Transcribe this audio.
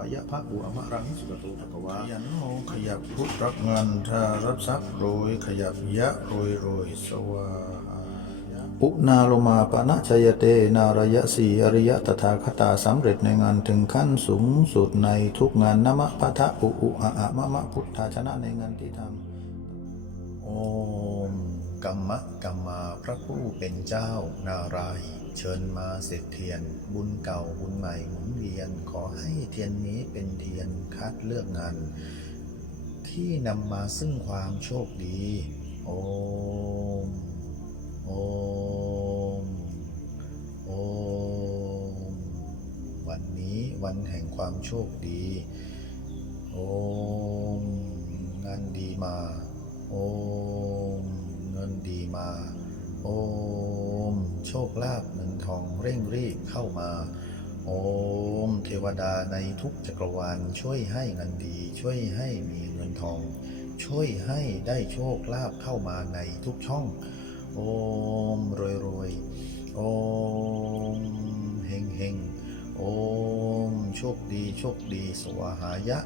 ายะพระอุอมะรังสุกโตภควายันโมขยับพุทธรักเงินทารับทรัพย์โรยขยับยะโรยโรยสวาหายะอุนาโลมาปนะชยเต นารยะสีอริยะตถาคตาสำเร็จในงานถึงขั้นสูงสุดในทุกงานนมะพะทะอุอุอะอะมะมะพุทธาชนะในงานที่ทำโอ กัมมะกัมมาพระผู้เป็นเจ้า นารายเชิญมาเสร็จเทียน บุญเก่าบุญใหม่หมุนเวียนขอให้เทียนนี้เป็นเทียนคัดเลือกงาน ที่นำมาซึ่งความโชคดี โอม โอม โอม วันนี้วันแห่งความโชคดี โอม งานดีมา โอม โอม โชคลาภเงินทองเร่งรีบเข้ามา โอม เทวดาในทุกจักรวาลช่วยให้เงินดี ช่วยให้มีเงินทอง ช่วยให้ได้โชคลาภเข้ามาในทุกช่อง โอมรวยรวยโอมเฮงเฮงโอม โชคดี โชคดี สวาหายะ